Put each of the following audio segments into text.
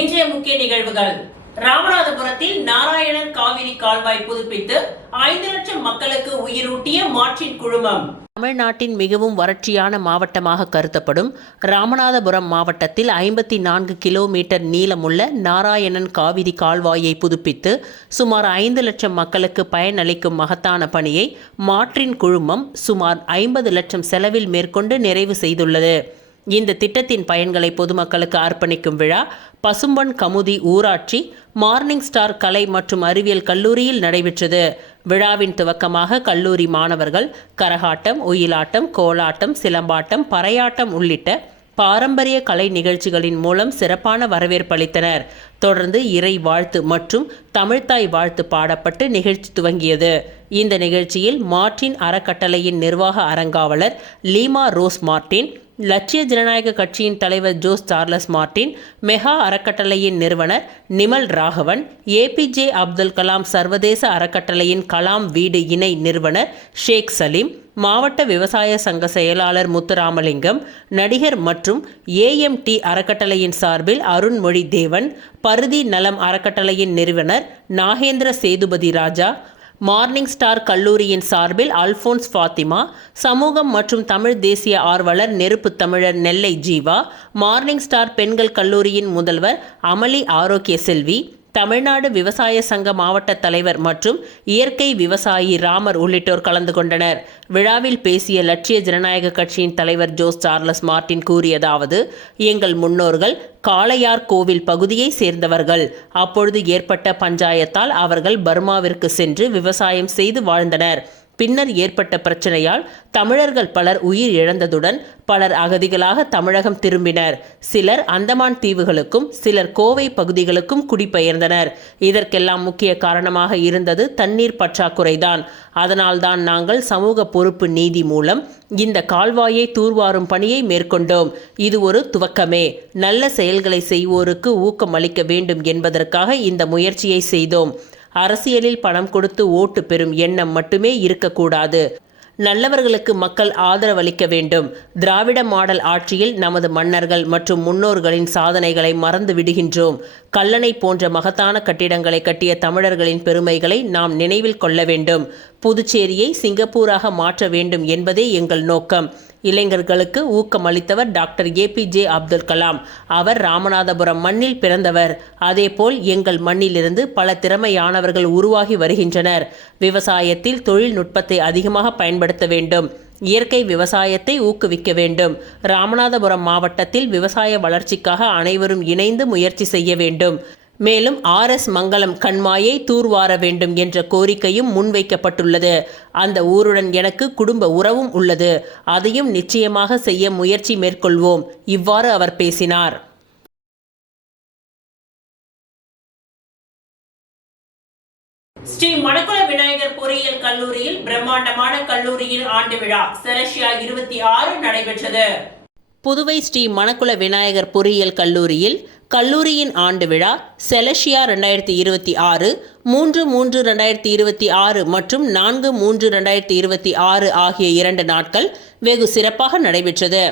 இன்றைய முக்கிய நிகழ்வுகள். ராமநாதபுரத்தில் நாராயணன் காவிரி கால்வாய் புதுப்பித்து 5 லட்சம் மக்களுக்கு உயிரூட்டிய மாற்றின் குழுமம். தமிழ்நாட்டின் மிகவும் வறட்சியான மாவட்டமாக கருதப்படும் ராமநாதபுரம் மாவட்டத்தில் 54 கிலோமீட்டர் நீளமுள்ள நாராயணன் காவிரி கால்வாயை புதுப்பித்து சுமார் 5 லட்சம் மக்களுக்கு பயனளிக்கும் மகத்தான பணியை மாற்றின் குழுமம் சுமார் 50 லட்சம் செலவில் மேற்கொண்டு நிறைவு செய்துள்ளது. இந்த திட்டத்தின் பயன்களை பொதுமக்களுக்கு அர்ப்பணிக்கும் விழா பசும்பொன் கமுதி ஊராட்சி மார்னிங் ஸ்டார் கலை மற்றும் அறிவியல் கல்லூரியில் நடைபெற்றது. விழாவின் துவக்கமாக கல்லூரி மாணவர்கள் கரகாட்டம், ஒயிலாட்டம், கோலாட்டம், சிலம்பாட்டம், பறையாட்டம் உள்ளிட்ட பாரம்பரிய கலை நிகழ்ச்சிகளின் மூலம் சிறப்பான வரவேற்பு அளித்தனர். தொடர்ந்து இறை வாழ்த்து மற்றும் தமிழ்த்தாய் வாழ்த்து பாடப்பட்டு நிகழ்ச்சி துவங்கியது. இந்த நிகழ்ச்சியில் மார்ட்டின் அறக்கட்டளையின் நிர்வாக அரங்காவலர் லீமா ரோஸ் மார்ட்டின், லட்சிய ஜனநாயக கட்சியின் தலைவர் ஜோஸ் சார்லஸ் மார்ட்டின், மெகா அறக்கட்டளையின் நிறுவனர் நிமல் ராகவன், ஏபிஜே அப்துல் கலாம் சர்வதேச அறக்கட்டளையின் கலாம் வீடு இணை நிறுவனர் ஷேக் சலீம், மாவட்ட விவசாய சங்க செயலாளர் முத்துராமலிங்கம், நடிகர் மற்றும் ஏஎம்டி அறக்கட்டளையின் சார்பில் அருண்மொழி தேவன், பருதி நலம் அறக்கட்டளையின் நிறுவனர் நாகேந்திர சேதுபதி ராஜா, மார்னிங் ஸ்டார் கல்லூரியின் சார்பில் அல்போன்ஸ் ஃபாத்திமா, சமூகம் மற்றும் தமிழ் தேசிய ஆர்வலர் நெருப்பு தமிழர் நெல்லை ஜீவா, மார்னிங் ஸ்டார் பெண்கள் கல்லூரியின் முதல்வர் அமளி ஆரோக்கிய செல்வி, தமிழ்நாடு விவசாய சங்க மாவட்ட தலைவர் மற்றும் இயற்கை விவசாயி ராமர் உள்ளிட்டோர் கலந்து கொண்டனர். விழாவில் பேசிய லட்சிய ஜனநாயக கட்சியின் தலைவர் ஜோஸ் சார்லஸ் மார்ட்டின் கூறியதாவது: எங்கள் முன்னோர்கள் காளையார் கோவில் பகுதியை சேர்ந்தவர்கள். அப்பொழுது ஏற்பட்ட பஞ்சாயத்தால் அவர்கள் பர்மாவிற்கு சென்று விவசாயம் செய்து வாழ்ந்தனர். பின்னர் ஏற்பட்ட பிரச்சனையால் தமிழர்கள் பலர் உயிர் இழந்ததுடன் பலர் அகதிகளாக தமிழகம் திரும்பினர். சிலர் அந்தமான் தீவுகளுக்கும் சிலர் கோவை பகுதிகளுக்கும் குடிபெயர்ந்தனர். இதற்கெல்லாம் முக்கிய காரணமாக இருந்தது தண்ணீர் பற்றாக்குறைதான். அதனால்தான் நாங்கள் சமூக பொறுப்பு நீதி மூலம் இந்த கால்வாயை தூர்வாரும் பணியை மேற்கொண்டோம். இது ஒரு துவக்கமே. நல்ல செயல்களை செய்வோருக்கு ஊக்கம் அளிக்க வேண்டும் என்பதற்காக இந்த முயற்சியை செய்தோம். அரசியலில் பணம் கொடுத்து ஓட்டு பெறும் எண்ணம் மட்டுமே இருக்கக்கூடாது. நல்லவர்களுக்கு மக்கள் ஆதரவளிக்க வேண்டும். திராவிட மாடல் ஆட்சியில் நமது மன்னர்கள் மற்றும் முன்னோர்களின் சாதனைகளை மறந்து விடுகின்றோம். கல்லணை போன்ற மகத்தான கட்டிடங்களை கட்டிய தமிழர்களின் பெருமைகளை நாம் நினைவில் கொள்ள வேண்டும். புதுச்சேரியை சிங்கப்பூராக மாற்ற வேண்டும் என்பதே எங்கள் நோக்கம். இளைஞர்களுக்கு ஊக்கம் அளித்தவர் டாக்டர் ஏபிஜே அப்துல் கலாம். அவர் ராமநாதபுரம் மண்ணில் பிறந்தவர். அதேபோல் எங்கள் மண்ணிலிருந்து பல திறமையானவர்கள் உருவாகி வருகின்றனர். விவசாயத்தில் தொழில்நுட்பத்தை அதிகமாக பயன்படுத்த வேண்டும். இயற்கை விவசாயத்தை ஊக்குவிக்க வேண்டும். ராமநாதபுரம் மாவட்டத்தில் விவசாய வளர்ச்சிக்காக அனைவரும் இணைந்து முயற்சி செய்ய வேண்டும். மேலும் RS மங்கலம் கண்மாயை தூர்வார வேண்டும் என்ற கோரிக்கையும் முன்வைக்கப்பட்டுள்ளது. அந்த ஊருடன் எனக்கு குடும்ப உறவும் உள்ளது. அதையும் நிச்சயமாக செய்ய முயற்சி மேற்கொள்வோம். இவ்வாறு அவர் பேசினார். ஸ்ரீ மணக்குள விநாயகர் பொறியியல் கல்லூரியில் பிரம்மாண்டமான கல்லூரியின் ஆண்டு விழா செலசியா 26 நடைபெற்றது. புதுவை ஸ்ரீ மணக்குள விநாயகர் பொறியியல் கல்லூரியில் கல்லூரியின் ஆண்டு விழா செலசியா 2026, 3/3/2026 மற்றும் 4/3/2026 ஆகிய 2 நாட்கள் வெகு சிறப்பாக நடைபெற்றது.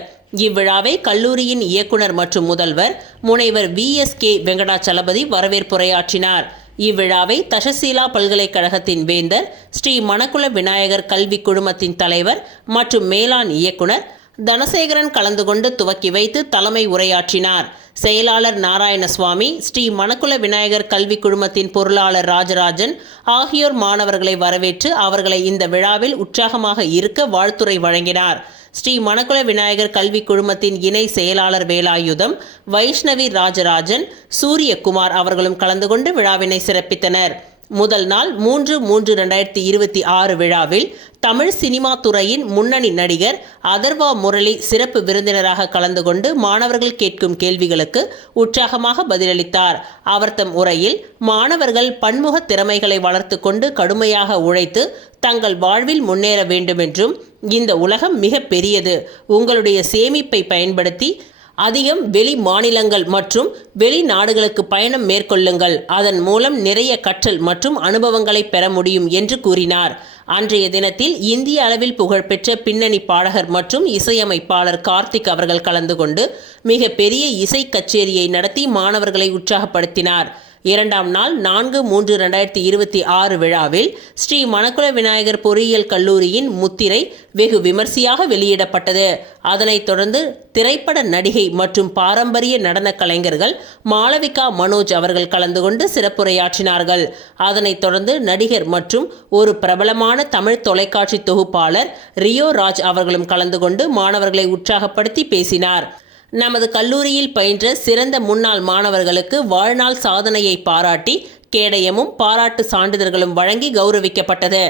இவ்விழாவை கல்லூரியின் இயக்குனர் மற்றும் முதல்வர் முனைவர் VSK வெங்கடாச்சலபதி வரவேற்புரையாற்றினார். இவ்விழாவை தஷசீலா பல்கலைக்கழகத்தின் வேந்தர், ஸ்ரீ மணக்குள விநாயகர் கல்வி குழுமத்தின் தலைவர் மற்றும் மேலாண் இயக்குனர் தனசேகரன் கலந்து கொண்டு துவக்கி வைத்து தலைமை உரையாற்றினார். செயலாளர் நாராயணசுவாமி, ஸ்ரீ மணக்குள விநாயகர் கல்வி குழுமத்தின் பொருளாளர் ராஜராஜன் ஆகியோர் மாணவர்களை வரவேற்று அவர்களை இந்த விழாவில் உற்சாகமாக இருக்க வாழ்த்துரை வழங்கினார். ஸ்ரீ மணக்குள விநாயகர் கல்வி குழுமத்தின் இணை செயலாளர் வேலாயுதம், வைஷ்ணவி ராஜராஜன், சூரியகுமார் அவர்களும் கலந்து கொண்டு விழாவினை சிறப்பித்தனர். முதல் நாள் 3/3/2026 விழாவில் தமிழ் சினிமா துறையின் முன்னணி நடிகர் அதர்வா முரளி சிறப்பு விருந்தினராக கலந்து கொண்டு மாணவர்கள் கேட்கும் கேள்விகளுக்கு உற்சாகமாக பதிலளித்தார். அவர் தம் உரையில் மாணவர்கள் பன்முக திறமைகளை வளர்த்து கொண்டு கடுமையாக உழைத்து தங்கள் வாழ்வில் முன்னேற வேண்டும் என்றும், இந்த உலகம் மிக பெரியது, உங்களுடைய சேமிப்பை பயன்படுத்தி அதிகம் வெளி மாநிலங்கள் மற்றும் வெளிநாடுகளுக்கு பயணம் மேற்கொள்ளுங்கள். அதன் மூலம் நிறைய கற்றல் மற்றும் அனுபவங்களை பெற முடியும் என்று கூறினார். அன்றைய தினத்தில் இந்திய அளவில் புகழ்பெற்ற பின்னணி பாடகர் மற்றும் இசையமைப்பாளர் கார்த்திக் அவர்கள் கலந்து கொண்டு மிக பெரிய இசை கச்சேரியை நடத்தி மாணவர்களை உற்சாகப்படுத்தினார். இரண்டாம் நாள் 4/3/2026 விழாவில் ஸ்ரீ மணக்குள விநாயகர் பொறியியல் கல்லூரியின் முத்திரை வெகு விமர்சையாக வெளியிடப்பட்டது. அதனைத் தொடர்ந்து திரைப்பட நடிகை மற்றும் பாரம்பரிய நடன கலைஞர்கள் மாளவிகா மனோஜ் அவர்கள் கலந்து கொண்டு சிறப்புரையாற்றினார்கள். அதனைத் தொடர்ந்து நடிகர் மற்றும் ஒரு பிரபலமான தமிழ் தொலைக்காட்சி தொகுப்பாளர் ரியோ ராஜ் அவர்களும் கலந்து கொண்டு மாணவர்களை உற்சாகப்படுத்தி பேசினார். நமது கல்லூரியில் பயின்ற சிறந்த முன்னாள் மாணவர்களுக்கு வாழ்நாள் சாதனையை பாராட்டி கேடயமும் பாராட்டு சான்றிதழ்களும் வழங்கி கௌரவிக்கப்பட்டது.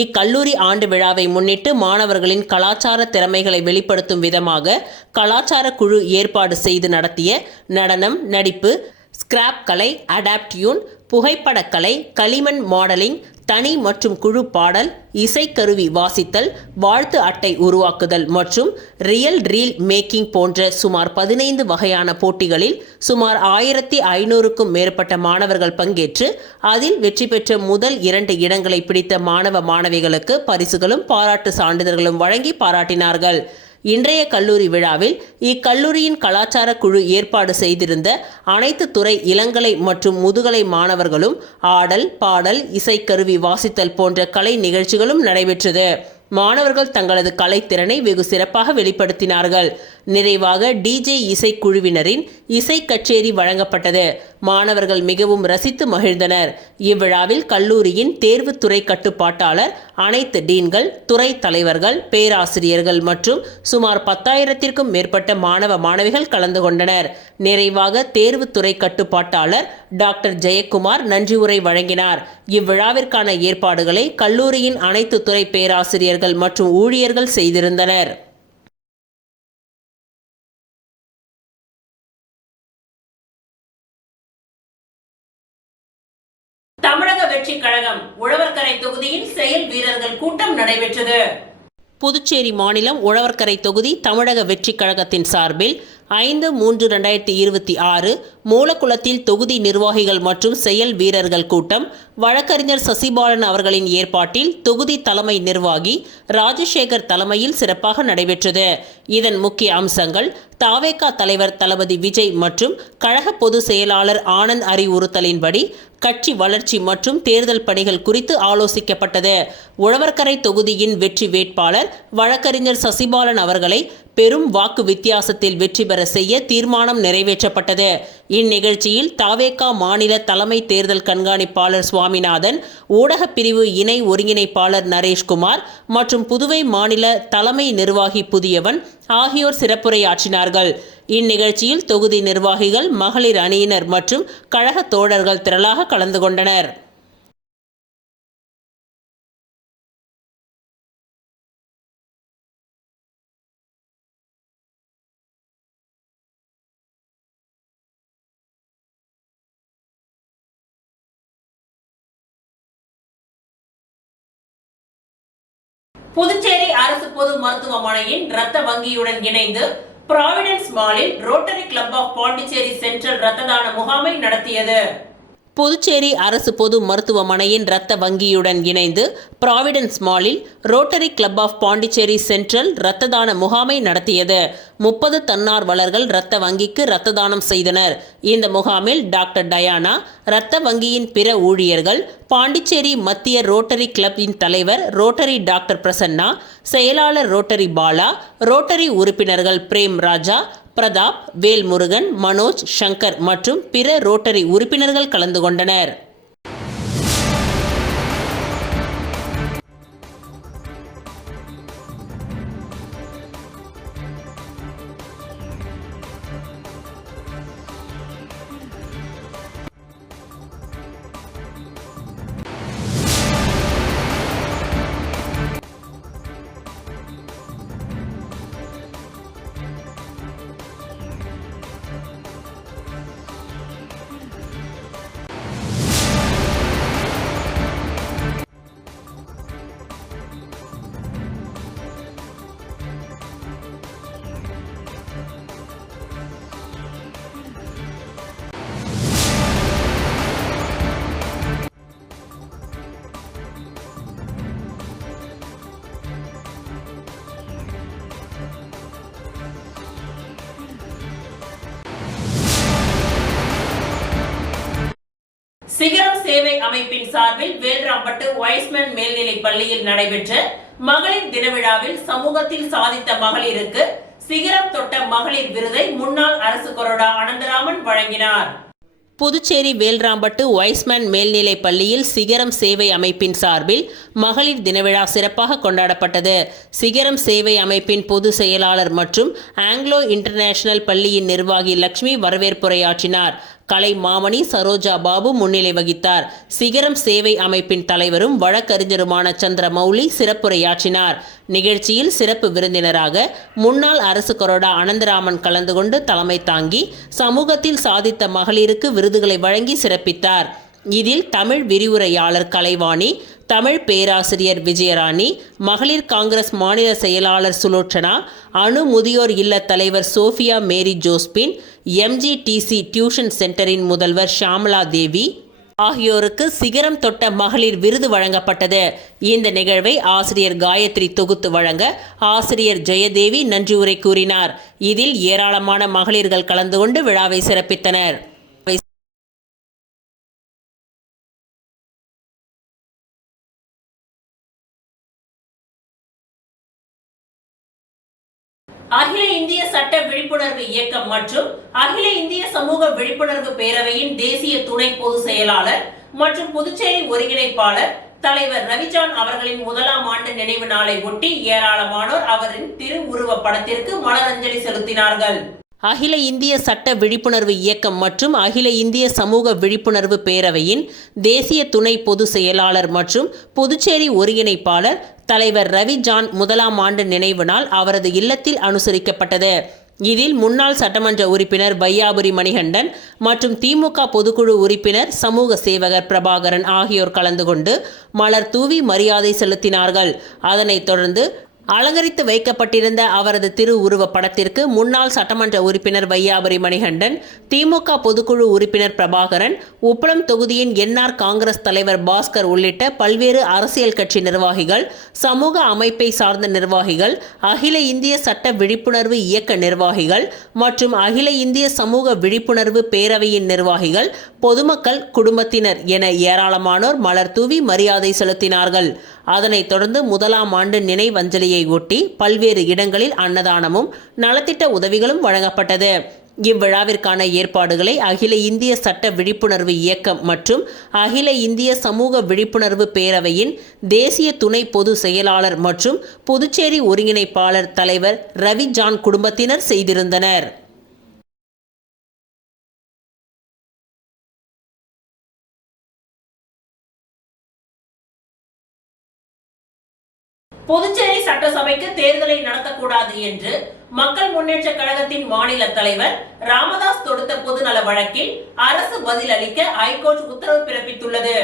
இக்கல்லூரி ஆண்டு விழாவை முன்னிட்டு மாணவர்களின் கலாச்சார திறமைகளை வெளிப்படுத்தும் விதமாக கலாச்சார குழு ஏற்பாடு செய்து நடத்திய நடனம், நடிப்பு, ஸ்கிராப் கலை, அடாப்டியூன், புகைப்படக்கலை, களிமண் மாடலிங், தனி மற்றும் குழு பாடல், இசைக்கருவி வாசித்தல், வாழ்த்து அட்டை உருவாக்குதல் மற்றும் ரியல் ரீல் மேக்கிங் போன்ற சுமார் 15 வகையான போட்டிகளில் சுமார் 1500க்கும் மேற்பட்ட மாணவர்கள் பங்கேற்று அதில் வெற்றி பெற்ற முதல் 2 இடங்களை பிடித்த மாணவ மாணவிகளுக்கு பரிசுகளும் பாராட்டு சான்றிதழ்களும் வழங்கி பாராட்டினார்கள். இன்றைய கல்லூரி விழாவில் இக்கல்லூரியின் கலாச்சார குழு ஏற்பாடு செய்திருந்த அனைத்து துறை இளங்கலை மற்றும் முதுகலை மாணவர்களும் ஆடல், பாடல், இசைக்கருவி வாசித்தல் போன்ற கலை நிகழ்ச்சிகளும் நடைபெற்றது. மாணவர்கள் தங்களது கலைத்திறனை வெகு சிறப்பாக வெளிப்படுத்தினார்கள். நிறைவாக டிஜே இசைக்குழுவினரின் இசை கச்சேரி வழங்கப்பட்டது. மாணவர்கள் மிகவும் ரசித்து மகிழ்ந்தனர். இவ்விழாவில் கல்லூரியின் தேர்வுத்துறை கட்டுப்பாட்டாளர், அனைத்து டீன்கள், துறை தலைவர்கள், பேராசிரியர்கள் மற்றும் சுமார் 10,000த்திற்கும் மேற்பட்ட மாணவ மாணவிகள் கலந்து கொண்டனர். நிறைவாக தேர்வுத்துறை கட்டுப்பாட்டாளர் டாக்டர் ஜெயக்குமார் நன்றி உரை வழங்கினார். இவ்விழாவிற்கான ஏற்பாடுகளை கல்லூரியின் அனைத்து துறை பேராசிரியர்கள் மற்றும் ஊழியர்கள் செய்திருந்தனர். தமிழக வெற்றிக் கழகம் உழவர்கரை தொகுதியில் செயல் வீரர்கள் கூட்டம் நடைபெற்றது. புதுச்சேரி மாநிலம் உழவர்கரை தொகுதி தமிழக வெற்றிக் கழகத்தின் சார்பில் 5/3/2026 மூலக்குளத்தில் தொகுதி நிர்வாகிகள் மற்றும் செயல் வீரர்கள் கூட்டம் வழக்கறிஞர் சசிபாலன் அவர்களின் ஏற்பாட்டில் தொகுதி தலைமை நிர்வாகி ராஜசேகர் தலைமையில் சிறப்பாக நடைபெற்றது. இதன் முக்கிய அம்சங்கள் தாவேகா தலைவர் தளபதி விஜய் மற்றும் கழக பொதுச் செயலாளர் ஆனந்த் அறிவுறுத்தலின்படி கட்சி வளர்ச்சி மற்றும் தேர்தல் பணிகள் குறித்து ஆலோசிக்கப்பட்டது. உழவர்கரை தொகுதியின் வெற்றி வேட்பாளர் வழக்கறிஞர் சசிபாலன் அவர்களை பெரும் வாக்கு வித்தியாசத்தில் வெற்றி பெற செய்ய தீர்மானம் நிறைவேற்றப்பட்டது. இந்நிகழ்ச்சியில் தாவேகா மாநில தலைமை தேர்தல் கண்காணிப்பாளர் சுவாமிநாதன், ஊடகப் பிரிவு இணை ஒருங்கிணைப்பாளர் நரேஷ்குமார் மற்றும் புதுவை மாநில தலைமை நிர்வாகி புதியவன் ஆகியோர் சிறப்புரையாற்றினார்கள். இந்நிகழ்ச்சியில் தொகுதி நிர்வாகிகள், மகளிர் அணியினர் மற்றும் கழக தோழர்கள் திரளாக கலந்து கொண்டனர். புதுச்சேரி அரசு பொது மருத்துவமனையின் இரத்த வங்கியுடன் இணைந்து ப்ராவிடன்ஸ் மாலில் Rotary Club of Pondicherry central இரத்த தான முகாமை நடத்தியது. புதுச்சேரி அரசு பொது மருத்துவமனையின் இரத்த வங்கியுடன் இணைந்து ப்ராவிடன்ஸ் மாலில் Rotary Club of Pondicherry central இரத்த தான முகாமை நடத்தியது. 30 தன்னார்வலர்கள் இரத்த வங்கிக்கு இரத்த தானம் செய்தனர். இந்த முகாமில் டாக்டர் டயானா, இரத்த வங்கியின் பிற ஊழியர்கள், பாண்டிச்சேரி மத்திய ரோட்டரி கிளப்பின் தலைவர் ரோட்டரி டாக்டர் பிரசன்னா, செயலாளர் ரோட்டரி பாலா, ரோட்டரி உறுப்பினர்கள் பிரேம் ராஜா, பிரதாப், வேல்முருகன், மனோஜ், சங்கர் மற்றும் பிற ரோட்டரி உறுப்பினர்கள் கலந்து கொண்டனர். சிகரம் சேவை அமைப்பின் சார்பில் வேல்ராம்பட்டு வைஸ்மேன் மேல்நிலைப் பள்ளியில் நடைபெற்ற மகளிர் தின விழாவில் சமூகத்தில் சாதித்த மகளிருக்கு சிகரம் தொட்ட மகளிர் விருதை முன்னாள் அரசு கொறடா அனந்தராமன் வழங்கினார். புதுச்சேரி வேல்ராம்பட்டு வைஸ்மேன் மேல்நிலைப் பள்ளியில் சிகரம் சேவை அமைப்பின் சார்பில் மகளிர் தினவிழா சிறப்பாக கொண்டாடப்பட்டது. சிகரம் சேவை அமைப்பின் பொதுச் செயலாளர் மற்றும் ஆங்கிலோ இன்டர்நேஷனல் பள்ளியின் நிர்வாகி லட்சுமி வரவேற்புரையாற்றினார். கலை மாமணி சரோஜா பாபு முன்னிலை வகித்தார். சிகரம் சேவை அமைப்பின் தலைவரும் வழக்கறிஞருமான சந்திரமௌலி சிறப்புரையாற்றினார். நிகழ்ச்சியில் சிறப்பு விருந்தினராக முன்னாள் அரசு கொறடா அனந்தராமன் கலந்து கொண்டு தலைமை தாங்கி சமூகத்தில் சாதித்த மகளிருக்கு விருதுகளை வழங்கி சிறப்பித்தார். இதில் தமிழ் விரிவுரையாளர் கலைவாணி, தமிழ் பேராசிரியர் விஜயராணி, மகளிர் காங்கிரஸ் மாநில செயலாளர் சுலோச்சனா, அணு முதியோர் இல்ல தலைவர் Sofia Mary Josephine, MGTC tuition சென்டரின் முதல்வர் ஷாமலா தேவி ஆகியோருக்கு சிகரம் தொட்ட மகளிர் விருது வழங்கப்பட்டது. இந்த நிகழ்வை ஆசிரியர் காயத்ரி தொகுத்து வழங்க ஆசிரியர் ஜெயதேவி நன்றி உரை கூறினார். இதில் ஏராளமான மகளிர்கள் கலந்து கொண்டு விழாவை சிறப்பித்தனர். அகில இந்திய சட்ட விழிப்புணர்வு இயக்கம் மற்றும் அகில இந்திய சமூக விழிப்புணர்வு பேரவையின் தேசிய துணை பொதுச் செயலாளர் மற்றும் புதுச்சேரி ஒருங்கிணைப்பாளர் தலைவர் ரவிஜான் அவர்களின் 1ஆம் ஆண்டு நினைவு நாளை ஒட்டி ஏராளமானோர் அவரின் திருவுருவ படத்திற்கு மலரஞ்சலி செலுத்தினார்கள். அகில இந்திய சட்ட விழிப்புணர்வு இயக்கம் மற்றும் அகில இந்திய சமூக விழிப்புணர்வு பேரவையின் தேசிய துணை பொதுச் செயலாளர் மற்றும் புதுச்சேரி ஒருங்கிணைப்பாளர் தலைவர் ரவிஜான் 1ஆம் ஆண்டு நினைவு நாள் அவரது இல்லத்தில் அனுசரிக்கப்பட்டது. இதில் முன்னாள் சட்டமன்ற உறுப்பினர் வையாபுரி மணிகண்டன் மற்றும் திமுக பொதுக்குழு உறுப்பினர் சமூக சேவகர் பிரபாகரன் ஆகியோர் கலந்து கொண்டு மலர் தூவி மரியாதை செலுத்தினார்கள். அதனைத் தொடர்ந்து அலங்கரித்து வைக்கப்பட்டிருந்த அவரது திருவுருவ படத்திற்கு முன்னாள் சட்டமன்ற உறுப்பினர் வையாபுரி மணிகண்டன், திமுக பொதுக்குழு உறுப்பினர் பிரபாகரன், உப்பளம் தொகுதியின் NR காங்கிரஸ் தலைவர் பாஸ்கர் உள்ளிட்ட பல்வேறு அரசியல் கட்சி நிர்வாகிகள், சமூக அமைப்பை சார்ந்த நிர்வாகிகள், அகில இந்திய சட்ட விழிப்புணர்வு இயக்க நிர்வாகிகள் மற்றும் அகில இந்திய சமூக விழிப்புணர்வு பேரவையின் நிர்வாகிகள், பொதுமக்கள், குடும்பத்தினர் என ஏராளமானோர் மலர் தூவி மரியாதை செலுத்தினார்கள். அதனைத் தொடர்ந்து 1ஆம் ஆண்டு நினைவஞ்சலியை ஒட்டி பல்வேறு இடங்களில் அன்னதானமும் நலத்திட்ட உதவிகளும் வழங்கப்பட்டது. இவ்விழாவிற்கான ஏற்பாடுகளை அகில இந்திய சட்ட விழிப்புணர்வு இயக்கம் மற்றும் அகில இந்திய சமூக விழிப்புணர்வு பேரவையின் தேசிய துணை பொது செயலாளர் மற்றும் புதுச்சேரி ஒருங்கிணைப்பாளர் தலைவர் ரவிஜான் குடும்பத்தினர் செய்திருந்தனர். புதுச்சேரி சட்டசபைக்கு தேர்தலை நடத்தக்கூடாது என்று மக்கள் முன்னேற்ற கழகத்தின் மாநில தலைவர் ராமதாஸ் தொடுத்த பொதுநல வழக்கில் அரசு பதில் அளிக்க ஐகோர்ட் உத்தரவு பிறப்பித்துள்ளது.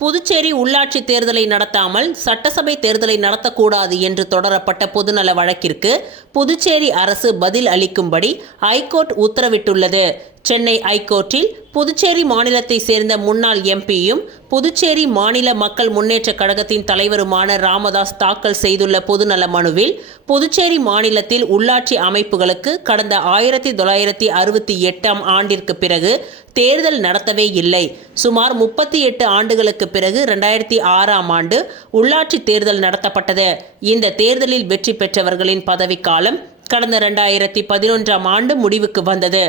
புதுச்சேரி உள்ளாட்சி தேர்தலை நடத்தாமல் சட்டசபை தேர்தலை நடத்தக்கூடாது என்று தொடரப்பட்ட பொதுநல வழக்கிற்கு புதுச்சேரி அரசு பதில் அளிக்கும்படி ஐகோர்ட் உத்தரவிட்டுள்ளது. சென்னை ஐகோர்ட்டில் புதுச்சேரி மாநிலத்தை சேர்ந்த முன்னாள் MPயும் புதுச்சேரி மாநில மக்கள் முன்னேற்ற கழகத்தின் தலைவருமான ராமதாஸ் தாக்கல் செய்துள்ள பொதுநல மனுவில் புதுச்சேரி மாநிலத்தில் உள்ளாட்சி அமைப்புகளுக்கு கடந்த 1968ஆம் ஆண்டிற்கு பிறகு தேர்தல் நடத்தவே இல்லை. சுமார் 38 ஆண்டுகளுக்கு பிறகு 2006ஆம் ஆண்டு உள்ளாட்சி தேர்தல் நடத்தப்பட்டது. இந்த தேர்தலில் வெற்றி பெற்றவர்களின் பதவிக்காலம் கடந்த 2011ஆம் ஆண்டு முடிவுக்கு வந்தது.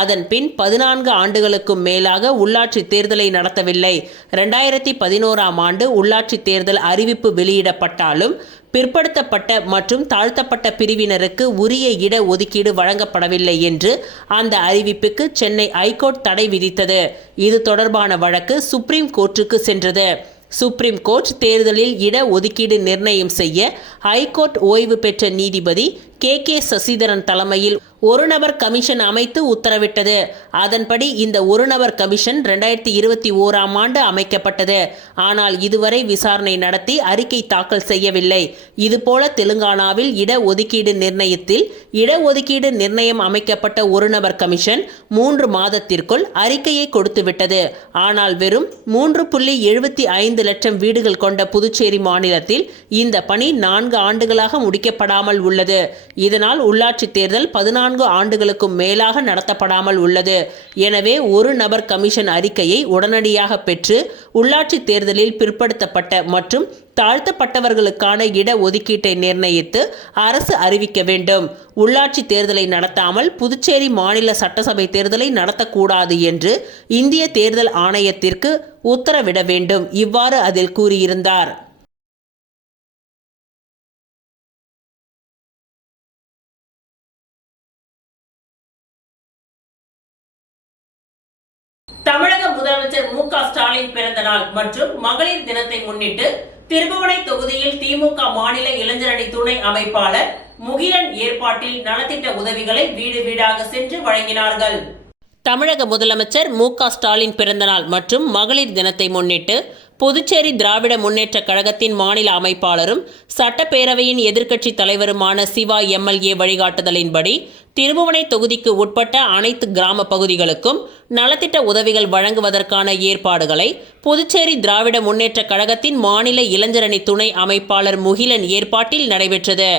அதன் பின் 14 ஆண்டுகளுக்கும் மேலாக உள்ளாட்சி தேர்தலை நடத்தவில்லை. 2011ஆம் ஆண்டு உள்ளாட்சி தேர்தல் அறிவிப்பு வெளியிடப்பட்டாலும் பிற்படுத்தப்பட்ட மற்றும் தாழ்த்தப்பட்ட பிரிவினருக்கு உரிய இட ஒதுக்கீடு வழங்கப்படவில்லை என்று அந்த அறிவிப்புக்கு சென்னை ஐகோர்ட் தடை விதித்தது. இது தொடர்பான வழக்கு சுப்ரீம் கோர்ட்டுக்கு சென்றது. சுப்ரீம் கோர்ட் தேர்தலில் இட ஒதுக்கீடு நிர்ணயம் செய்ய ஐகோர்ட் ஓய்வு பெற்ற நீதிபதி KK சசிதரன் தலைமையில் ஒரு நபர் கமிஷன் அமைத்து உத்தரவிட்டது. அதன்படி இந்த ஒரு நபர் கமிஷன் 2021ஆம் ஆண்டு அமைக்கப்பட்டது. ஆனால் இதுவரை விசாரணை நடத்தி அறிக்கை தாக்கல் செய்யவில்லை. இதுபோல தெலுங்கானாவில் இட ஒதுக்கீடு நிர்ணயத்தில் இட ஒதுக்கீடு நிர்ணயம் அமைக்கப்பட்ட ஒரு நபர் கமிஷன் 3 மாதத்திற்குள் அறிக்கையை கொடுத்துவிட்டது. ஆனால் வெறும் 3.75 லட்சம் வீடுகள் கொண்ட புதுச்சேரி மாநிலத்தில் இந்த பணி 4 ஆண்டுகளாக முடிக்கப்படாமல் உள்ளது. இதனால் உள்ளாட்சி தேர்தல் 14 14 ஆண்டுகளுக்கும் மேலாக நடத்தப்படாமல் உள்ளது. எனவே ஒரு நபர் கமிஷன் அறிக்கையை உடனடியாக பெற்று உள்ளாட்சி தேர்தலில் பிற்படுத்தப்பட்ட மற்றும் தாழ்த்தப்பட்டவர்களுக்கான இட ஒதுக்கீட்டை நிர்ணயித்து அரசு அறிவிக்க வேண்டும். உள்ளாட்சி தேர்தலை நடத்தாமல் புதுச்சேரி மாநில சட்டசபை தேர்தலை நடத்தக்கூடாது என்று இந்திய தேர்தல் ஆணையத்திற்கு உத்தரவிட வேண்டும். இவ்வாறு அதில் கூறியிருந்தார். தமிழக முதலமைச்சர் மு.க. ஸ்டாலின் பிறந்த நாள் மற்றும் மகளிர் தினத்தை முன்னிட்டு திருபுவனை தொகுதியில் திமுக மாநில இளைஞரணி துணை அமைப்பாளர் முகிலன் ஏற்பாட்டில் நலத்திட்ட உதவிகளை வீடு வீடாக சென்று வழங்கினார்கள். தமிழக முதலமைச்சர் மு.க. ஸ்டாலின் பிறந்தநாள் மற்றும் மகளிர் தினத்தை முன்னிட்டு புதுச்சேரி திராவிட முன்னேற்ற கழகத்தின் மாநில அமைப்பாளரும் சட்டப்பேரவையின் எதிர்க்கட்சி தலைவருமான சிவா எம்எல்ஏ வழிகாட்டுதலின்படி திருபுவனை தொகுதிக்கு உட்பட்ட அனைத்து கிராம பகுதிகளுக்கும் நலத்திட்ட உதவிகள் வழங்குவதற்கான ஏற்பாடுகளை புதுச்சேரி திராவிட முன்னேற்ற கழகத்தின் மாநில இளைஞரணி துணை அமைப்பாளர் முகிலன் ஏற்பாட்டில் நடைபெற்றது.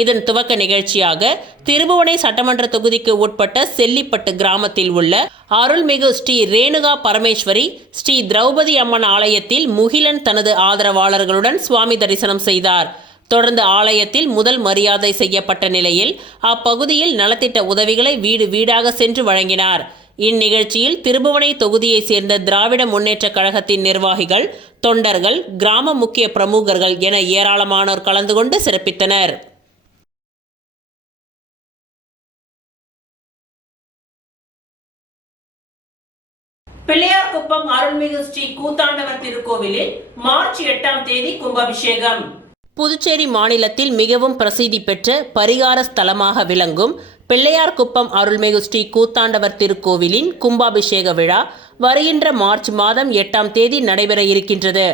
இதன் துவக்க நிகழ்ச்சியாக திருபுவனை சட்டமன்ற தொகுதிக்கு உட்பட்ட செல்லிப்பட்டு கிராமத்தில் உள்ள அருள்மிகு ஸ்ரீ ரேணுகா பரமேஸ்வரி ஸ்ரீ திரௌபதி அம்மன் ஆலயத்தில் முகிலன் தனது ஆதரவாளர்களுடன் சுவாமி தரிசனம் செய்தார். தொடர்ந்து ஆலயத்தில் முதல் மரியாதை செய்யப்பட்ட நிலையில் அப்பகுதியில் நலத்திட்ட உதவிகளை வீடு வீடாக சென்று வழங்கினார். இந்நிகழ்ச்சியில் திருபுவனை தொகுதியைச் சேர்ந்த திராவிட முன்னேற்ற கழகத்தின் நிர்வாகிகள், தொண்டர்கள், கிராம முக்கிய பிரமுகர்கள் என ஏராளமானோர் கலந்து கொண்டு சிறப்பித்தனர். பிள்ளையார்குப்பம் அருள்மிகு ஸ்ரீ கூத்தாண்டவர் திருக்கோவிலில் மார்ச் 8ஆம் தேதி கும்பாபிஷேகம். புதுச்சேரி மாநிலத்தில் மிகவும் பிரசித்தி பெற்ற பரிகார ஸ்தலமாக விளங்கும் பிள்ளையார்குப்பம் அருள்மிகு ஸ்ரீ கூத்தாண்டவர் திருக்கோவிலின் கும்பாபிஷேக விழா வருகின்ற மார்ச் மாதம் 8ஆம் தேதி நடைபெற இருக்கின்றது.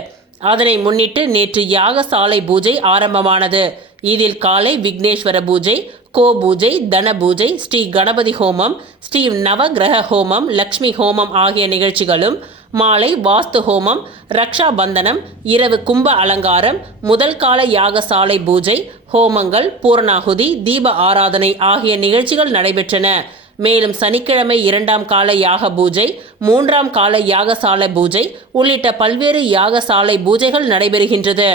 அதனை முன்னிட்டு நேற்று யாகசாலை பூஜை ஆரம்பமானது. இதில் காலை விக்னேஸ்வர பூஜை, கோ பூஜை, தன பூஜை, ஸ்ரீ கணபதி ஹோமம், ஸ்ரீ நவகிரக ஹோமம், லக்ஷ்மி ஹோமம் ஆகிய நிகழ்ச்சிகளும், மாலை வாஸ்து ஹோமம், ரக்ஷா பந்தனம், இரவு கும்ப அலங்காரம், முதல் கால யாகசாலை பூஜை, ஹோமங்கள், பூர்ணாகுதி, தீப ஆராதனை ஆகிய நிகழ்ச்சிகள் நடைபெற்றன. மேலும் சனிக்கிழமை 2ஆம் கால யாக பூஜை, 3ஆம் கால யாகசாலை பூஜை உள்ளிட்ட பல்வேறு யாகசாலை பூஜைகள் நடைபெறுகின்றது.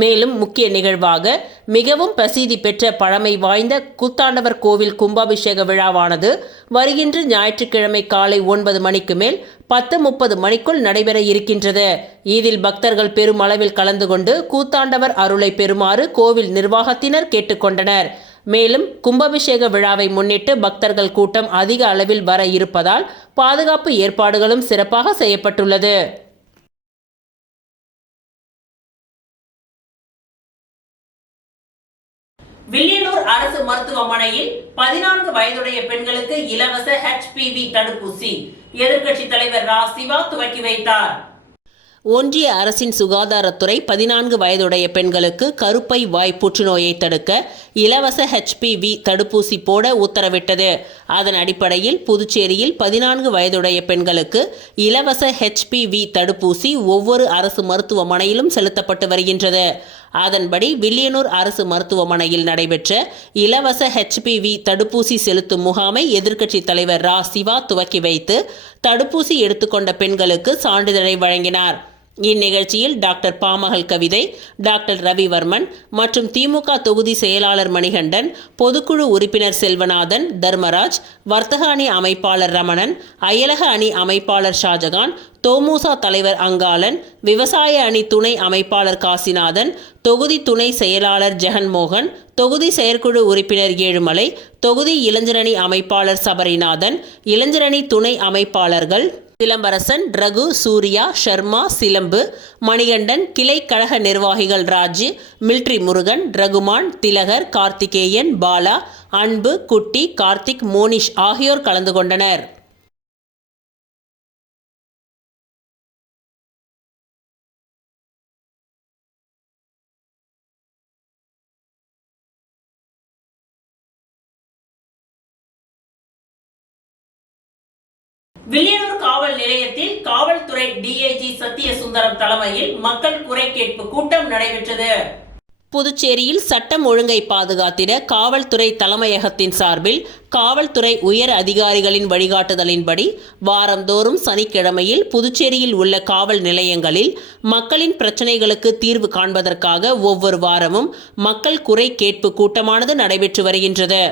மேலும் முக்கிய நிகழ்வாக மிகவும் பிரசித்தி பெற்ற பழமை வாய்ந்த கூத்தாண்டவர் கோவில் கும்பாபிஷேக விழாவானது வருகின்ற ஞாயிற்றுக்கிழமை காலை 9 மணிக்கு மேல் 10:30 மணிக்குள் நடைபெற இருக்கின்றது. இதில் பக்தர்கள் பெருமளவில் கலந்து கொண்டு கூத்தாண்டவர் அருளை பெறுமாறு கோவில் நிர்வாகத்தினர் கேட்டுக்கொண்டனர். மேலும் கும்பாபிஷேக விழாவை முன்னிட்டு பக்தர்கள் கூட்டம் அதிக அளவில் வர இருப்பதால் பாதுகாப்பு ஏற்பாடுகளும் சிறப்பாக செய்யப்பட்டுள்ளது. வில்லியனூர் அரசு மருத்துவமனையில் 14 வயதுடைய பெண்களுக்கு இலவச HPV தடுப்பூசி எதிர்க்கட்சி தலைவர் ரா. சிவா துவக்கி வைத்தார். ஒன்றிய அரசின் சுகாதாரத்துறை 14 வயதுடைய பெண்களுக்கு கருப்பை வாய் புற்றுநோயை தடுக்க இலவச HPV தடுப்பூசி போட உத்தரவிட்டது. அதன் அடிப்படையில் புதுச்சேரியில் 14 வயதுடைய பெண்களுக்கு இலவச HPV தடுப்பூசி ஒவ்வொரு அரசு மருத்துவமனையிலும் செலுத்தப்பட்டு வருகின்றது. அதன்படி வில்லியனூர் அரசு மருத்துவமனையில் நடைபெற்ற இலவச HPV தடுப்பூசி செலுத்தும் முகாமை எதிர்க்கட்சி தலைவர் ரா. சிவா துவக்கி வைத்து தடுப்பூசி எடுத்துக்கொண்ட பெண்களுக்கு சான்றிதழை வழங்கினார். இந்நிகழ்ச்சியில் டாக்டர் பாமகள் கவிதை, டாக்டர் ரவிவர்மன் மற்றும் திமுக தொகுதி செயலாளர் மணிகண்டன், பொதுக்குழு உறுப்பினர் செல்வநாதன், தர்மராஜ், வர்த்தக அணி அமைப்பாளர் ரமணன், அயலக அணி அமைப்பாளர் ஷாஜகான், தோமுசா தலைவர் அங்காளன், விவசாய அணி துணை அமைப்பாளர் காசிநாதன், தொகுதி துணை செயலாளர் ஜெகன்மோகன், தொகுதி செயற்குழு உறுப்பினர் ஏழுமலை, தொகுதி இளைஞரணி அமைப்பாளர் சபரிநாதன், இளைஞரணி துணை அமைப்பாளர்கள் சிலம்பரசன், ரகு, சூர்யா, ஷர்மா, சிலம்பு, மணிகண்டன், கிளை கழக நிர்வாகிகள் ராஜு, மில்ட்ரி முருகன், ரகுமான், திலகர், கார்த்திகேயன், பாலா, அன்பு, குட்டி, கார்த்திக், மோனிஷ் ஆகியோர் கலந்து கொண்டனர். வில்லியனூர் காவல் நிலையத்தில் காவல்துறை DIG சத்திய சுந்தரம் தலைமையில் மக்கள் குறை கேட்பு கூட்டம் நடைபெற்றது. புதுச்சேரியில் சட்டம் ஒழுங்கை பாதுகாத்திட காவல்துறை தலைமையகத்தின் சார்பில் காவல்துறை உயர் அதிகாரிகளின் வழிகாட்டுதலின்படி வாரந்தோறும் சனிக்கிழமையில் புதுச்சேரியில் உள்ள காவல் நிலையங்களில் மக்களின் பிரச்சினைகளுக்கு தீர்வு காண்பதற்காக ஒவ்வொரு வாரமும் மக்கள் குறை கேட்பு கூட்டமானது நடைபெற்று வருகின்றது.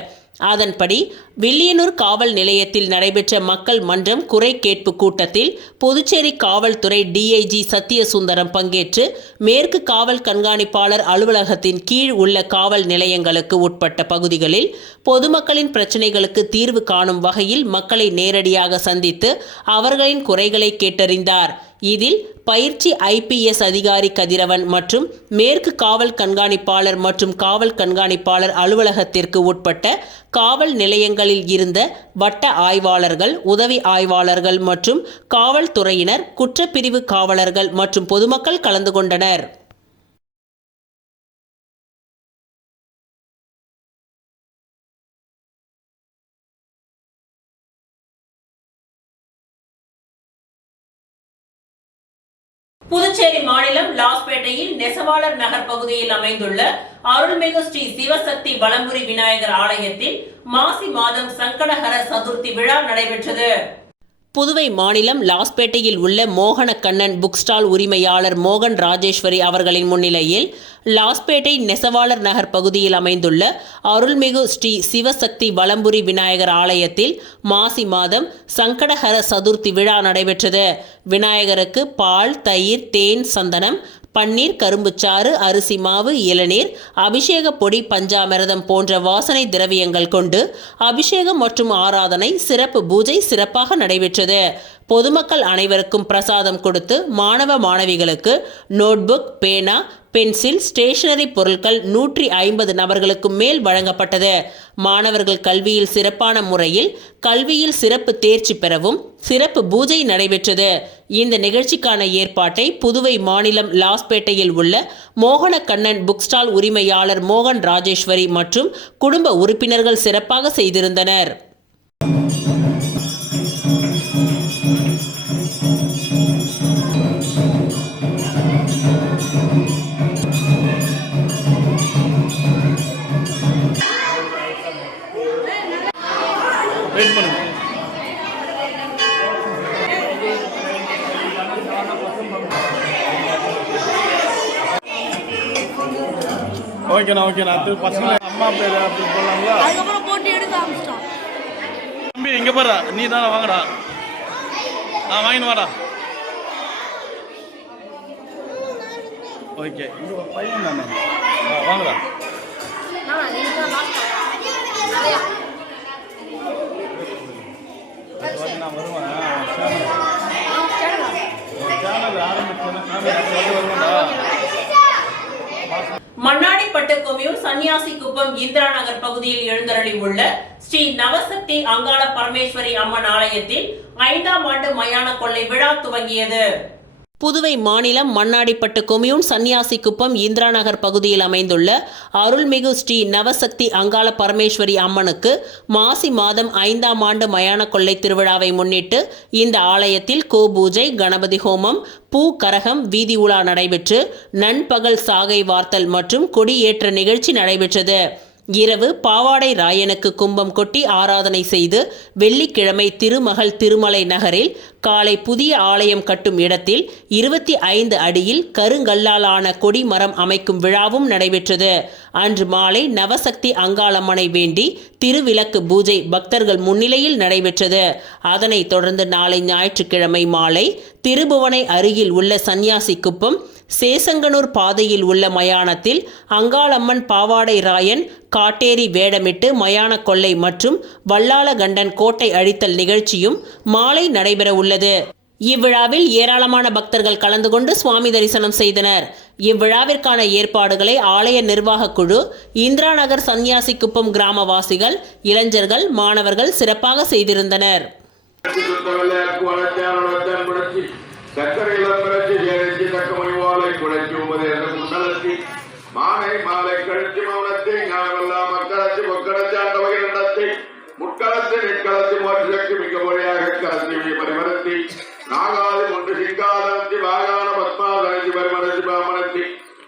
அதன்படி வில்லியனூர் காவல் நிலையத்தில் நடைபெற்ற மக்கள் மன்றம் குறை கேட்பு கூட்டத்தில் புதுச்சேரி காவல்துறை டிஐஜி சத்தியசுந்தரம் பங்கேற்று மேற்கு காவல் கண்காணிப்பாளர் அலுவலகத்தின் கீழ் உள்ள காவல் நிலையங்களுக்கு உட்பட்ட பகுதிகளில் பொதுமக்களின் பிரச்சினைகளுக்கு தீர்வு காணும் வகையில் மக்களை நேரடியாக சந்தித்து அவர்களின் குறைகளை கேட்டறிந்தார். இதில் பயிற்சி IPS அதிகாரி கதிரவன் மற்றும் மேற்கு காவல் கண்காணிப்பாளர் மற்றும் காவல் கண்காணிப்பாளர் அலுவலகத்திற்கு உட்பட்ட காவல் நிலையங்களில் இருந்த வட்ட ஆய்வாளர்கள், உதவி ஆய்வாளர்கள் மற்றும் காவல்துறையினர், குற்றப்பிரிவு காவலர்கள் மற்றும் பொதுமக்கள் கலந்து கொண்டனர். புதுச்சேரி மாநிலம் லாஸ்பேட்டையில் நெசவாளர் நகர் பகுதியில் அமைந்துள்ள அருள்மிகு ஸ்ரீ சிவசக்தி வலம்புரி விநாயகர் ஆலயத்தில் மாசி மாதம் சங்கடஹர சதுர்த்தி விழா நடைபெற்றது. புதுவை மாநிலம் லாஸ்பேட்டையில் உள்ள மோகனக்கண்ணன் புக் ஸ்டால் உரிமையாளர் மோகன் ராஜேஸ்வரி அவர்களின் முன்னிலையில் லாஸ்பேட்டை நெசவாளர் நகர் பகுதியில் அமைந்துள்ள அருள்மிகு ஸ்ரீ சிவசக்தி வலம்புரி விநாயகர் ஆலயத்தில் மாசி மாதம் சங்கடஹர சதுர்த்தி விழா நடைபெற்றது. விநாயகருக்கு பால், தயிர், தேன், சந்தனம், பன்னீர், கரும்புச்சாறு, அரிசி மாவு, இளநீர், அபிஷேக பொடி, பஞ்சாமிரதம் போன்ற வாசனை திரவியங்கள் கொண்டு அபிஷேகம் மற்றும் ஆராதனை, சிறப்பு பூஜை சிறப்பாக நடைபெற்றது. பொதுமக்கள் அனைவருக்கும் பிரசாதம் கொடுத்து மாணவ மாணவிகளுக்கு நோட்புக், பேனா, பென்சில், ஸ்டேஷனரி பொருட்கள் 150 நபர்களுக்கு மேல் வழங்கப்பட்டது. மாணவர்கள் கல்வியில் சிறப்பான முறையில் கல்வியில் சிறப்பு தேர்ச்சி பெறவும் சிறப்பு பூஜை நடைபெற்றது. இந்த நிகழ்ச்சிக்கான ஏற்பாட்டை புதுவை மாநிலம் லாஸ்பேட்டையில் உள்ள மோகனக்கண்ணன் புக் ஸ்டால் உரிமையாளர் மோகன் ராஜேஸ்வரி மற்றும் குடும்ப உறுப்பினர்கள் சிறப்பாக செய்திருந்தனர். ஓகேண்ணா அது பசங்க அம்மா பேர் அப்படி போடலாங்களா? அதுக்கப்புறம் போட்டு எடுக்க ஆரம்பிச்சிட்டோம். தம்பி இங்கே பாரு, நீ தானே வாங்கடா. வாங்கின்னு வாடா. ஓகே, இது ஒரு பையன் தானே, வாங்கடா. நான் வருவேன். சேனல் ஆரம்பிச்சேன்னா மண்ணாடிப்பட்டு கொம்யூன் சன்னியாசி குப்பம் இந்திரா நகர் பகுதியில் எழுந்தருளி உள்ள ஸ்ரீ நவசக்தி அங்காள பரமேஸ்வரி அம்மன் ஆலயத்தில் 5ஆம் ஆண்டு மயான கொள்ளை விழா துவங்கியது. புதுவை மாநிலம் மண்ணாடிப்பட்டு கொம்யூன் சன்னியாசி குப்பம் இந்திரா நகர் பகுதியில் அமைந்துள்ள அருள்மிகு ஸ்ரீ நவசக்தி அங்காள பரமேஸ்வரி அம்மனுக்கு மாசி மாதம் 5ஆம் ஆண்டு மயான கொள்ளை திருவிழாவை முன்னிட்டு இந்த ஆலயத்தில் கோபூஜை, கணபதி ஹோமம், பூ கரகம், வீதி உலா நடைபெற்று நண்பகல் சாகை வார்த்தல் மற்றும் கொடியேற்ற நிகழ்ச்சி நடைபெற்றது. இரவு பாவாடை ராயனுக்கு கும்பம் கொட்டி ஆராதனை செய்து வெள்ளிக்கிழமை திருமகள் திருமலை நகரில் காலை புதிய ஆலயம் கட்டும் இடத்தில் 25 அடியில் கருங்கல்லாலான கொடி மரம் அமைக்கும் விழாவும் நடைபெற்றது. அன்று மாலை நவசக்தி அங்காளம்மனை வேண்டி திருவிளக்கு பூஜை பக்தர்கள் முன்னிலையில் நடைபெற்றது. அதனைத் தொடர்ந்து நாளை ஞாயிற்றுக்கிழமை மாலை திருபுவனை அருகில் உள்ள சன்னியாசி குப்பம் சேசங்கனூர் பாதையில் உள்ள மயானத்தில் அங்காளம்மன் பாவாடை ராயன் காட்டேரி வேடமிட்டு மயான கொள்ளை மற்றும் வல்லாளகண்டன் கோட்டை அழித்தல் நிகழ்ச்சியும் மாலை நடைபெற உள்ளது. இவ்விழாவில் ஏராளமான பக்தர்கள் கலந்து கொண்டு சுவாமி தரிசனம் செய்தனர். இவ்விழாவிற்கான ஏற்பாடுகளை ஆலய நிர்வாக குழு, இந்திரா நகர் சன்னியாசி குப்பம் கிராமவாசிகள், இளைஞர்கள், மாணவர்கள் சிறப்பாக செய்திருந்தனர். மாலை மாலை கழிச்சு மௌனத்தை ஞானமெல்லாம் மக்களத்து பொக்களச்சாண்ட வகையிடத்தை முட்களத்து நெற்களத்து மோட்சக்கு மிக மொழியாக கலத்தி பரிமரத்தி நாகாதி ஒன்று சிங்காலத்தி வாகான பத்மாதனத்தி பரிமரத்தி பாமனத்தி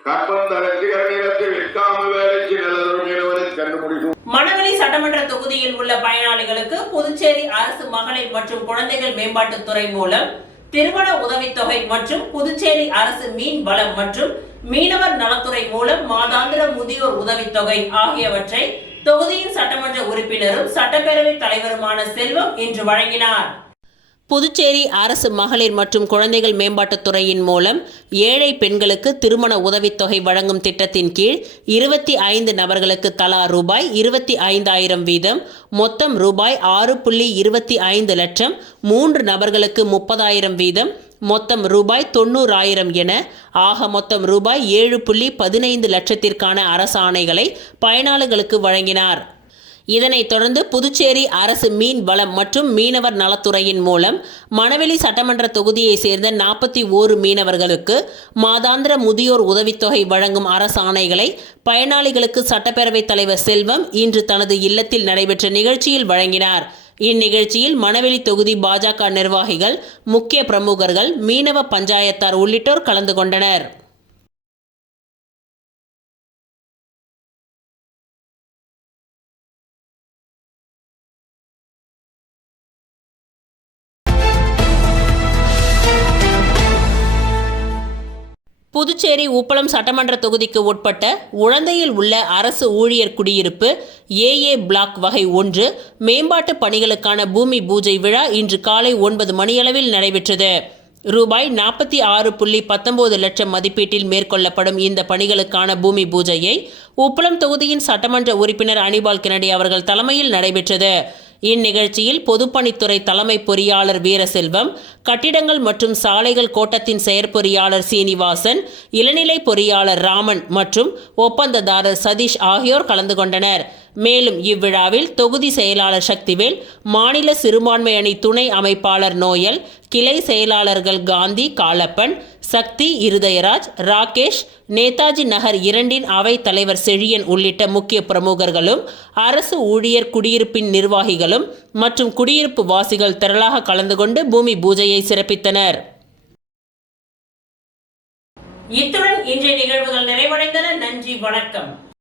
கற்ப அப்பந்த ரசிகர் நிலத்தை விற்காமல் வேலைக்கு நல்லதொரு மீனவரை கண்டுபிடிக்கும். மணவெளி சட்டமன்ற தொகுதியில் உள்ள பயனாளிகளுக்கு புதுச்சேரி அரசு மகளிர் மற்றும் குழந்தைகள் மேம்பாட்டுத்துறை மூலம் திருமண உதவித்தொகை மற்றும் புதுச்சேரி அரசு மீன் வளம் மற்றும் மீனவர் நலத்துறை மூலம் மாதாந்திர முதியோர் உதவித்தொகை ஆகியவற்றை தொகுதியின் சட்டமன்ற உறுப்பினரும் சட்டப்பேரவை தலைவருமான செல்வம் இன்று வழங்கினார். புதுச்சேரி அரசு மகளிர் மற்றும் குழந்தைகள் மேம்பாட்டுத் துறையின் மூலம் ஏழை பெண்களுக்கு திருமண உதவித்தொகை வழங்கும் திட்டத்தின் கீழ் 25 நபர்களுக்கு தலா ரூபாய் 25,000 வீதம் மொத்தம் ரூபாய் 6.25 லட்சம், 3 நபர்களுக்கு 30,000 வீதம் மொத்தம் ரூபாய் 90,000 என ஆக மொத்தம் ரூபாய் 7.15 லட்சத்திற்கான அரசாணைகளை பயனாளிகளுக்கு வழங்கினார். இதனைத் தொடர்ந்து புதுச்சேரி அரசு மீன் வளம் மற்றும் மீனவர் நலத்துறையின் மூலம் மணவெளி சட்டமன்ற தொகுதியை சேர்ந்த 41 மீனவர்களுக்கு மாதாந்திர முதியோர் உதவித்தொகை வழங்கும் அரசாணைகளை பயனாளிகளுக்கு சட்டப்பேரவைத் தலைவர் செல்வம் இன்று தனது இல்லத்தில் நடைபெற்ற நிகழ்ச்சியில் வழங்கினார். இந்நிகழ்ச்சியில் மணவெளி தொகுதி பாஜக நிர்வாகிகள், முக்கிய பிரமுகர்கள், மீனவ பஞ்சாயத்தார் உள்ளிட்டோர் கலந்து கொண்டனர். புதுச்சேரி உப்பளம் சட்டமன்ற தொகுதிக்கு உட்பட்ட உழந்தையில் உள்ள அரசு ஊழியர் குடியிருப்பு AA பிளாக் வகை 1 மேம்பாட்டு பணிகளுக்கான பூமி பூஜை விழா இன்று காலை 9 மணியளவில் நடைபெற்றது. ரூபாய் 46.19 லட்சம் மதிப்பீட்டில் மேற்கொள்ளப்படும் இந்த பணிகளுக்கான பூமி பூஜையை உப்பளம் தொகுதியின் சட்டமன்ற உறுப்பினர் அனிபால் கென்னடி அவர்கள் தலைமையில் நடைபெற்றது. இந்நிகழ்ச்சியில் பொதுப்பணித்துறை தலைமை பொறியாளர் வீரசெல்வம், கட்டிடங்கள் மற்றும் சாலைகள் கோட்டத்தின் செயற்பொறியாளர் சீனிவாசன், இளநிலை பொறியாளர் ராமன் மற்றும் ஒப்பந்ததாரர் சதீஷ் ஆகியோர் கலந்து கொண்டனர். மேலும் இவ்விழாவில் தொகுதி செயலாளர் சக்திவேல், மாநில சிறுபான்மை அணி துணை அமைப்பாளர் நோயல், கிளை செயலாளர்கள் காந்தி, காலப்பன், சக்தி, இருதயராஜ், ராகேஷ், நேதாஜி நகர் 2 அவை தலைவர் செழியன் உள்ளிட்ட முக்கிய பிரமுகர்களும் அரசு ஊழியர் குடியிருப்பின் நிர்வாகிகளும் மற்றும் குடியிருப்பு வாசிகள் திரளாக கலந்து கொண்டு பூமி பூஜையை சிறப்பித்தனர். இத்துடன் இன்றைய நிகழ்வுகள் நிறைவடைந்தன. நன்றி, வணக்கம்.